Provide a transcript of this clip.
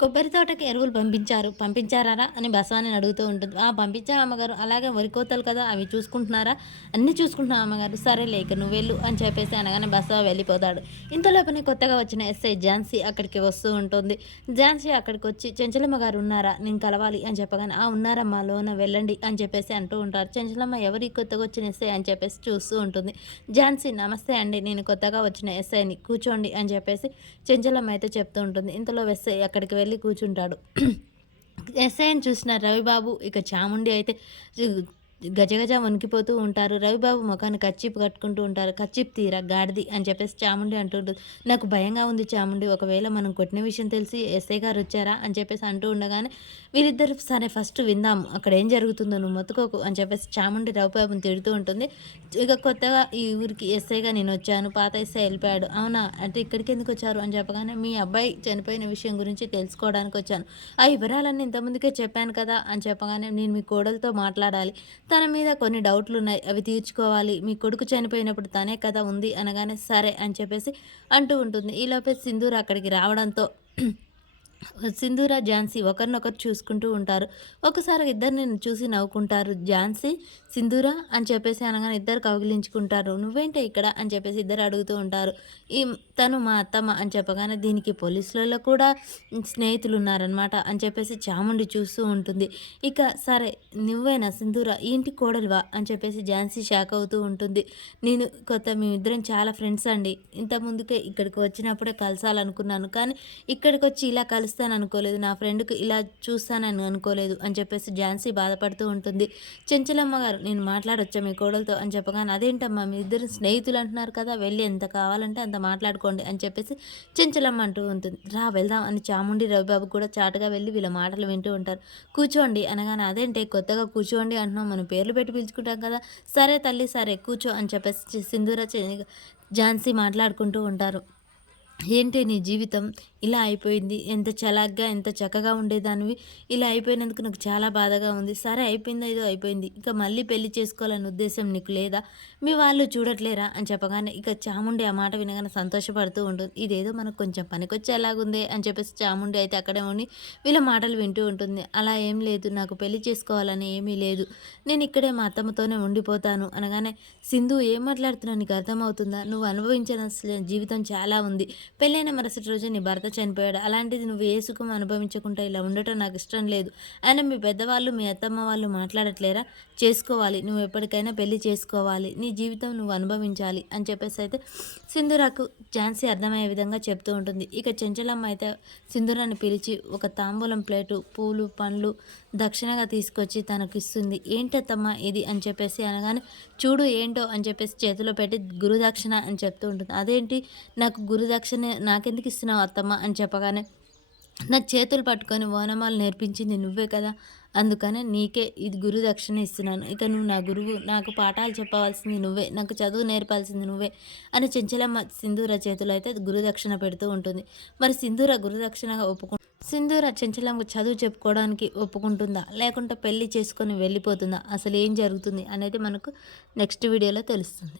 కొబ్బరి తోటకి ఎరువులు పంపించారా అని బసవాని అడుగుతూ ఉంటుంది. పంపించాం అమ్మగారు. అలాగే వరి కోతలు కదా అవి చూసుకుంటున్నారా? అన్నీ చూసుకుంటున్నాం అమ్మగారు. సరేలే ఇక నువ్వు వెళ్ళు అని చెప్పేసి అనగానే బసవ వెళ్ళిపోతాడు. ఇంతలోపనే కొత్తగా వచ్చిన ఎస్ఐ ఝాన్సీ అక్కడికి వస్తూ ఉంటుంది. ఝాన్సీ అక్కడికి వచ్చి చెంచలమ్మ గారు ఉన్నారా? నేను కలవాలి అని చెప్పగానే ఉన్నారమ్మా లోన వెళ్ళండి అని చెప్పేసి అంటూ ఉంటారు. చెంచలమ్మ ఎవరి కొత్తగా వచ్చిన ఎస్ఐ అని చెప్పేసి చూస్తూ ఉంటుంది. ఝాన్సీ నమస్తే అండి, నేను కొత్తగా వచ్చిన ఎస్ఐని కూర్చోండి అని చెప్పేసి చెంచలమ్మ అయితే చెప్తూ ఉంటుంది. ఇంతలో ఎస్ఐ అక్కడికి వెళ్ళి కూర్చుంటాడు. ఎస్ఐని చూసిన రవిబాబు ఇక చాముండి అయితే గజగజ వణికిపోతూ ఉంటారు. రవిబాబు ముఖాన్ని కచ్చిప్ కట్టుకుంటూ ఉంటారు. కచ్చిప్ తీరా గాడిది అని చెప్పేసి చాముండి అంటుంటుంది. నాకు భయంగా ఉంది చాముండి, ఒకవేళ మనం కొట్టిన విషయం తెలిసి ఎస్ఐ గారు వచ్చారా అని చెప్పేసి అంటూ ఉండగానే వీరిద్దరు సరే ఫస్ట్ విందాము అక్కడ ఏం జరుగుతుందో, నువ్వు మొత్తుకోకు అని చెప్పేసి చాముండి రవిబాబుని తిడుతూ ఉంటుంది. ఇక కొత్తగా ఈ ఊరికి ఎస్ఐగా నేను వచ్చాను, పాత ఎస్ఐ వెళ్ళిపోయాడు. అవునా అంటే ఇక్కడికి ఎందుకు వచ్చారు అని చెప్పగానే మీ అబ్బాయి చనిపోయిన విషయం గురించి తెలుసుకోవడానికి వచ్చాను. ఆ వివరాలన్నీ ఇంతకుముందుకే చెప్పాను కదా అని చెప్పగానే నేను మీ కోడలతో మాట్లాడాలి, తన మీద కొన్ని డౌట్లున్నాయి, అవి తీర్చుకోవాలి, మీ కొడుకు చనిపోయినప్పుడు తనే కదా ఉంది అనగానే సరే అని చెప్పేసి అంటూ ఉంటుంది. ఈలోపే సింధూర్ అక్కడికి రావడంతో సింధూర ఝాన్సీ ఒకరినొకరు చూసుకుంటూ ఉంటారు. ఒకసారి ఇద్దరిని చూసి నవ్వుకుంటారు. ఝాన్సీ సింధూర అని చెప్పేసి అనగానే ఇద్దరు కౌగిలించుకుంటారు. నువ్వేంటే ఇక్కడ అని చెప్పేసి ఇద్దరు అడుగుతూ ఉంటారు. ఈ తను మా అత్తమ్మ అని చెప్పగానే దీనికి పోలీసులలో కూడా స్నేహితులు ఉన్నారనమాట అని చెప్పేసి చాముండి చూస్తూ ఉంటుంది. ఇక సరే నువ్వేనా సింధూర ఈ ఇంటి కోడలువా అని చెప్పేసి ఝాన్సీ షాక్ అవుతూ ఉంటుంది. నేను మేమిద్దరం చాలా ఫ్రెండ్స్ అండి, ఇంత ముందుకే ఇక్కడికి వచ్చినప్పుడే కలసాలనుకున్నాను, కానీ ఇక్కడికి వచ్చి ఇలా కలుస్తాను అనుకోలేదు, నా ఫ్రెండ్కి ఇలా చూస్తానని అనుకోలేదు అని చెప్పేసి ఝాన్సీ బాధపడుతూ ఉంటుంది. చెంచలమ్మ గారు నేను మాట్లాడొచ్చా మీ కోడలతో అని చెప్పగానే అదేంటమ్మా మీ ఇద్దరు స్నేహితులు అంటున్నారు కదా, వెళ్ళి ఎంత కావాలంటే అంత మాట్లాడుకోండి అని చెప్పేసి చెంచలమ్మ అంటూ ఉంటుంది. రా వెళ్దాం అని చాముండి రవిబాబు కూడా చాటుగా వెళ్ళి వీళ్ళ మాటలు వింటూ ఉంటారు. కూర్చోండి అనగానే అదేంటి కొత్తగా కూర్చోండి అంటున్నాం, మనం పేర్లు పెట్టి పిలుచుకుంటాం కదా, సరే తల్లి సరే కూర్చో అని చెప్పేసి సింధూర ఝాన్సీ మాట్లాడుకుంటూ ఉంటారు. ఏంటి నీ జీవితం ఇలా అయిపోయింది, ఎంత చలాగ్గా ఎంత చక్కగా ఉండేదానివి, ఇలా అయిపోయినందుకు నాకు చాలా బాధగా ఉంది. సరే అయిపోయింది, ఏదో అయిపోయింది, ఇక మళ్ళీ పెళ్లి చేసుకోవాలనే ఉద్దేశం నీకు లేదా, మీ వాళ్ళు చూడట్లేరా అని చెప్పగానే ఇక చాముండి ఆ మాట వినగానే సంతోషపడుతూ ఉంటుంది. ఇదేదో మనకు కొంచెం పనికొచ్చేలాగుందే అని చెప్పేసి చాముండి అయితే అక్కడే ఉండి వీళ్ళ మాటలు వింటూ ఉంటుంది. అలా ఏం లేదు, నాకు పెళ్లి చేసుకోవాలని ఏమీ లేదు, నేను ఇక్కడే మా అత్తమ్మతోనే ఉండిపోతాను అనగానే సింధు ఏం మాట్లాడుతున్నావు, నీకు అర్థమవుతుందా, నువ్వు అనుభవించిన జీవితం చాలా ఉంది, పెళ్ళైన మరుసటి రోజు నీ భర్త చనిపోయాడు, అలాంటిది నువ్వు ఏ సుఖం అనుభవించకుండా ఇలా ఉండటం నాకు ఇష్టం లేదు. అయినా మీ పెద్దవాళ్ళు మీ అత్తమ్మ వాళ్ళు మాట్లాడట్లేరా, చేసుకోవాలి, నువ్వు ఎప్పటికైనా పెళ్లి చేసుకోవాలి, నీ జీవితం నువ్వు అనుభవించాలి అని చెప్పేసి అయితే సింధూరకు ఝాన్సీ అర్థమయ్యే విధంగా చెప్తూ ఉంటుంది. ఇక చెంచలమ్మ అయితే సింధూరాన్ని పిలిచి ఒక తాంబూలం ప్లేటు పూలు పండ్లు దక్షిణగా తీసుకొచ్చి తనకిస్తుంది. ఏంటత్తమ్మా ఇది అని చెప్పేసి అనగానే చూడు ఏంటో అని చెప్పేసి చేతిలో పెట్టి గురుదక్షిణ అని చెప్తూ ఉంటుంది. అదేంటి నాకు గురుదక్షిణ నాకెందుకు ఇస్తున్నావు అత్తమ్మ అని చెప్పగానే నా చేతులు పట్టుకొని ఓనమాలు నేర్పించింది నువ్వే కదా, అందుకనే నీకే ఇది గురుదక్షిణ ఇస్తున్నాను, ఇక నువ్వు నా గురువు, నాకు పాఠాలు చెప్పవలసింది నువ్వే, నాకు చదువు నేర్పాల్సింది నువ్వే అని చెంచలమ్మ సింధూర చేతులు అయితే గురుదక్షిణ పెడుతూ ఉంటుంది. మరి సింధూర గురుదక్షిణగా సింధూర చెంచలమ్మకు చదువు చెప్పుకోవడానికి ఒప్పుకుంటుందా, లేకుంటే పెళ్లి చేసుకొని వెళ్ళిపోతుందా, అసలు ఏం జరుగుతుంది అనేది మనకు నెక్స్ట్ వీడియోలో తెలుస్తుంది.